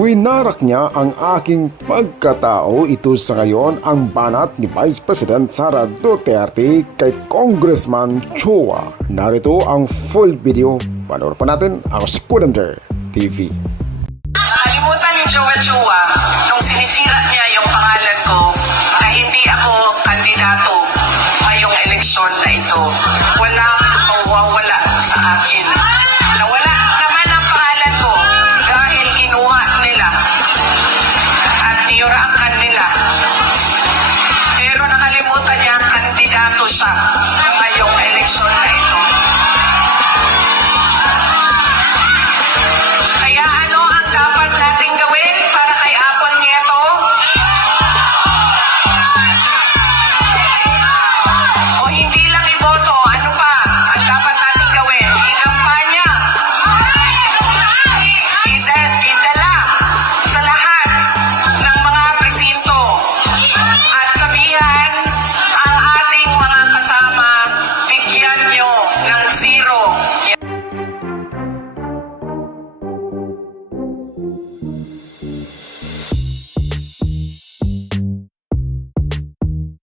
Winarak niya ang aking pagkatao. Ito sa ngayon ang banat ni Vice President Sara Duterte kay Congressman Chua. Narito ang full video. Panoorin pa natin. Ako si Kudander TV. Nakalimutan ni Joel Chua nung sinisira niya yung pangalan ko na hindi ako kandidato ngayong eleksyon na ito. Walang mawawala sa akin.